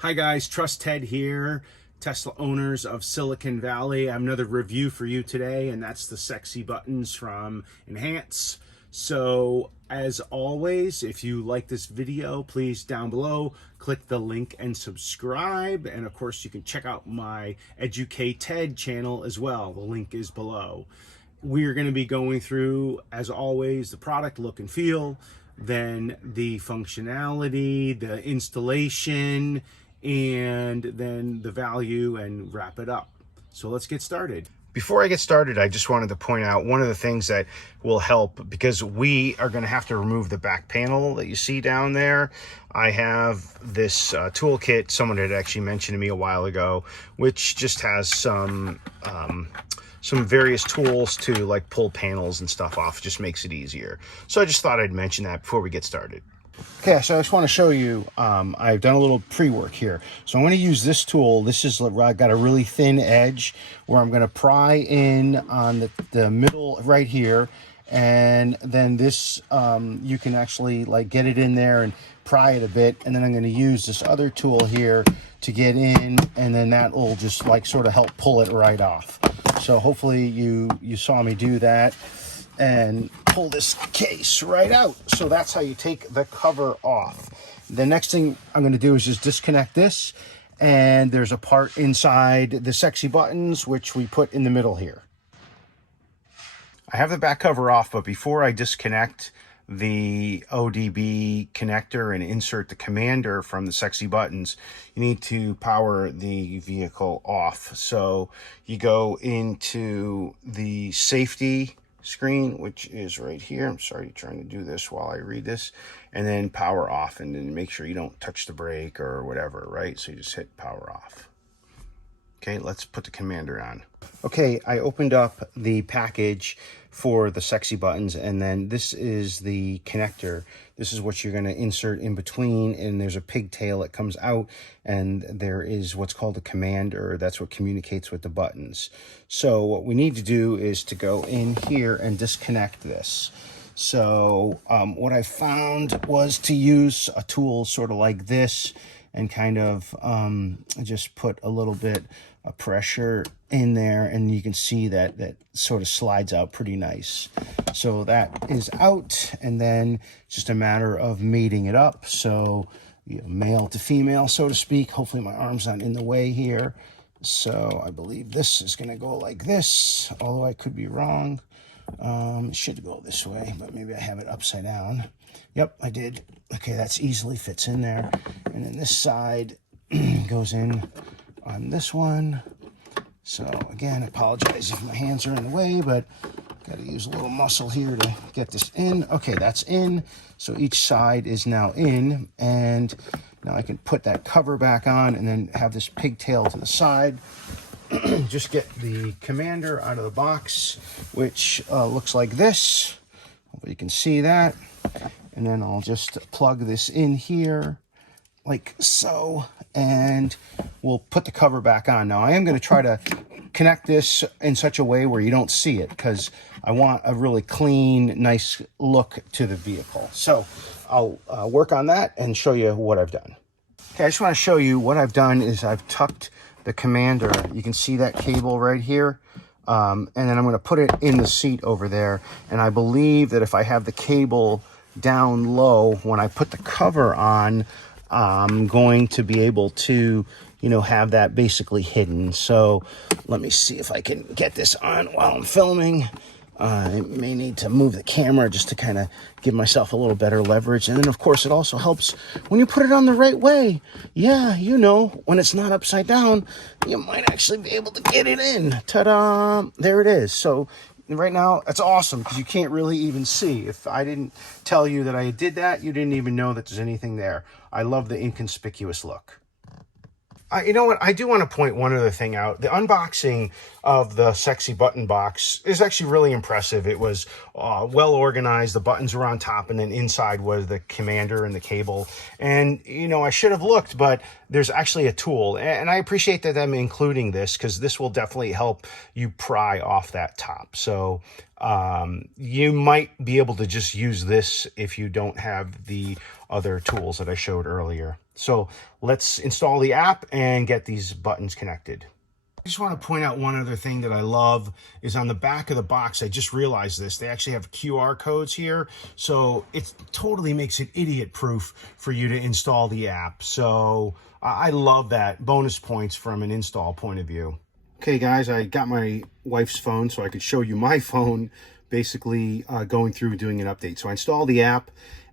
Hi guys, Trust Ted here, Tesla owners of Silicon Valley. I have another review for you today, and that's the sexy buttons from Enhance. So as always, if you like this video, please down below, click the link and subscribe. And of course, you can check out my Educate Ted channel as well. The link is below. We're going to be going through, as always, the product look and feel, then the functionality, the installation, and then the value, and wrap it up. So let's get started. Before I get started, I just wanted to point out one of the things that will help, because we are going to have to remove the back panel that you see down there. I have this toolkit someone had actually mentioned to me a while ago, which just has some various tools to like pull panels and stuff off. It just makes it easier. So I just thought I'd mention that before we get started. Okay, so I just want to show you, I've done a little pre-work here. So I'm going to use this tool. This is, I've got a really thin edge where I'm going to pry in on the middle right here. And then this, you can actually like get it in there and pry it a bit. And then I'm going to use this other tool here to get in, and then that will just like sort of help pull it right off. So hopefully you saw me do that and pull this case right out. So that's how you take the cover off. The next thing I'm going to do is just disconnect this, and there's a part inside the sexy buttons which we put in the middle here. I have the back cover off, but before I disconnect the ODB connector and insert the commander from the sexy buttons, you need to power the vehicle off. So you go into the safety screen, which is right here. I'm sorry, trying to do this while I read this, and then power off, and then make sure you don't touch the brake or whatever, right? So you just hit power off. Okay, let's put the commander on. Okay, I opened up the package for the sexy buttons, and then this is the connector. This is what you're going to insert in between, and there's a pigtail that comes out, and there is what's called a commander. That's what communicates with the buttons. So what we need to do is to go in here and disconnect this. So what I found was to use a tool sort of like this, and kind of just put a little bit of pressure in there, and you can see that sort of slides out pretty nice. So that is out, and then it's just a matter of mating it up. So male to female, so to speak. Hopefully my arm's not in the way here. So I believe this is going to go like this, although I could be wrong. It should go this way, but maybe I have it upside down. Yep, I did. Okay, that's easily fits in there. And then this side goes in on this one. So again, I apologize if my hands are in the way, but got to use a little muscle here to get this in. Okay, that's in. So each side is now in, and now I can put that cover back on and then have this pigtail to the side. Just get the commander out of the box, which looks like this. Hopefully you can see that. And then I'll just plug this in here like so, and we'll put the cover back on. Now I am going to try to connect this in such a way where you don't see it, because I want a really clean, nice look to the vehicle. So I'll work on that and show you what I've done. Okay, I just want to show you what I've done is I've tucked the commander. You can see that cable right here. And then I'm going to put it in the seat over there. And I believe that if I have the cable down low, when I put the cover on, I'm going to be able to, have that basically hidden. So let me see if I can get this on while I'm filming. I may need to move the camera just to kind of give myself a little better leverage. And then, of course, it also helps when you put it on the right way. Yeah, when it's not upside down, you might actually be able to get it in. Ta-da! There it is. So right now, it's awesome because you can't really even see. If I didn't tell you that I did that, you didn't even know that there's anything there. I love the inconspicuous look. You know what? I do want to point one other thing out. The unboxing of the sexy button box is actually really impressive. It was well organized. The buttons were on top, and then inside was the commander and the cable. And, I should have looked, but there's actually a tool. And I appreciate that them including this, because this will definitely help you pry off that top. So You might be able to just use this if you don't have the other tools that I showed earlier. So let's install the app and get these buttons connected. I just want to point out one other thing that I love is on the back of the box. I just realized this. They actually have QR codes here. So it totally makes it idiot proof for you to install the app. So I love that. Bonus points from an install point of view. Okay, guys, I got my wife's phone so I could show you my phone basically going through doing an update. So I installed the app,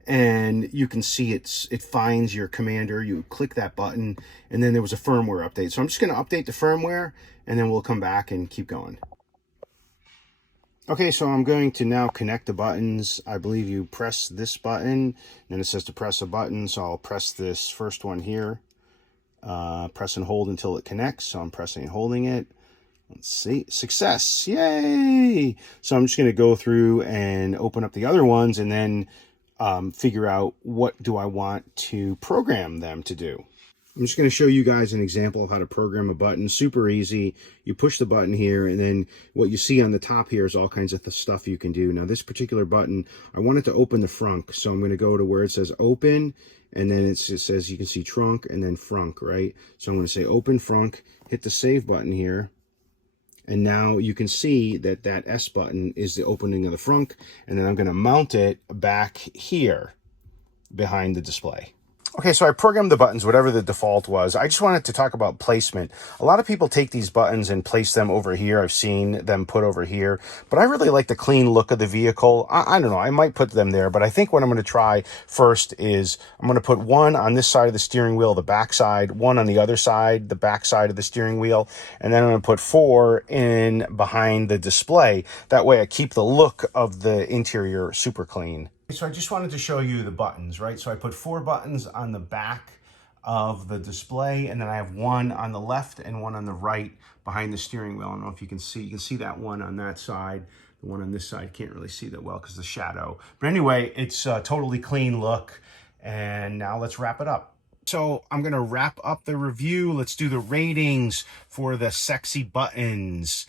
and you can see it finds your commander. You click that button, and then there was a firmware update. So I'm just going to update the firmware, and then we'll come back and keep going. Okay, so I'm going to now connect the buttons. I believe you press this button, and it says to press a button. So I'll press this first one here. Press and hold until it connects. So I'm pressing and holding it. Let's see, success, yay! So I'm just going to go through and open up the other ones, and then figure out what do I want to program them to do. I'm just going to show you guys an example of how to program a button. Super easy. You push the button here, and then what you see on the top here is all kinds of stuff you can do. Now, this particular button, I want it to open the frunk, so I'm going to go to where it says open, and then it says, you can see trunk and then frunk, right? So I'm going to say open frunk, hit the save button here, and now you can see that that S button is the opening of the frunk, and then I'm going to mount it back here behind the display. Okay, so I programmed the buttons, whatever the default was. I just wanted to talk about placement. A lot of people take these buttons and place them over here. I've seen them put over here, but I really like the clean look of the vehicle. I don't know, I might put them there, but I think what I'm going to try first is I'm going to put one on this side of the steering wheel, the back side, one on the other side, the back side of the steering wheel, and then I'm going to put 4 in behind the display. That way I keep the look of the interior super clean. So I just wanted to show you the buttons, right? So I put 4 buttons on the back of the display, and then I have one on the left and one on the right behind the steering wheel. I don't know if you can see that one on that side. The one on this side, can't really see that well because of the shadow. But anyway, it's a totally clean look. And now let's wrap it up. So I'm going to wrap up the review. Let's do the ratings for the sexy buttons.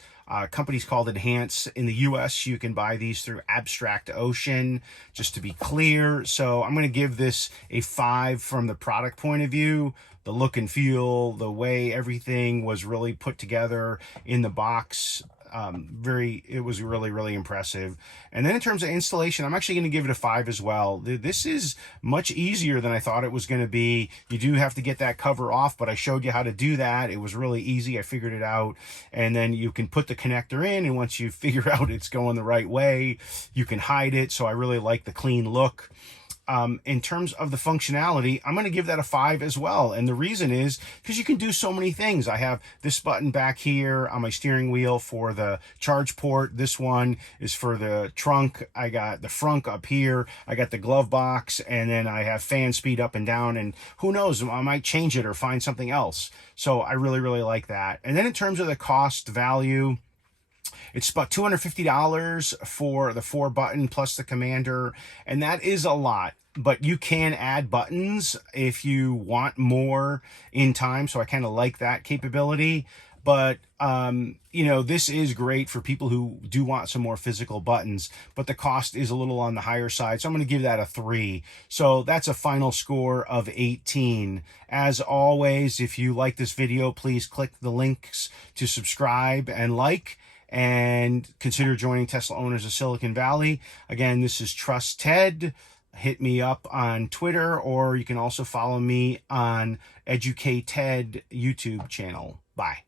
Company's called Enhance. In the US, you can buy these through Abstract Ocean, just to be clear. So I'm going to give this a 5 from the product point of view. The look and feel, the way everything was really put together in the box, it was really impressive. And then in terms of installation, I'm actually going to give it a 5 as well. This is much easier than I thought it was going to be. You do have to get that cover off, but I showed you how to do that. It was really easy. I figured it out. And then you can put the connector in, and once you figure out it's going the right way, you can hide it. So I really like the clean look. In terms of the functionality, I'm going to give that a 5 as well. And the reason is because you can do so many things. I have this button back here on my steering wheel for the charge port. This one is for the trunk. I got the frunk up here. I got the glove box, and then I have fan speed up and down. And who knows, I might change it or find something else. So I really like that. And then in terms of the cost value, it's about $250 for the 4 button plus the commander, and that is a lot. But you can add buttons if you want more in time, so I kind of like that capability. But, you know, this is great for people who do want some more physical buttons, but the cost is a little on the higher side. So I'm going to give that a 3. So that's a final score of 18. As always, if you like this video, please click the links to subscribe and like, and consider joining Tesla Owners of Silicon Valley. Again, this is Trust Ted. Hit me up on Twitter, or you can also follow me on Educate Ted YouTube channel. Bye.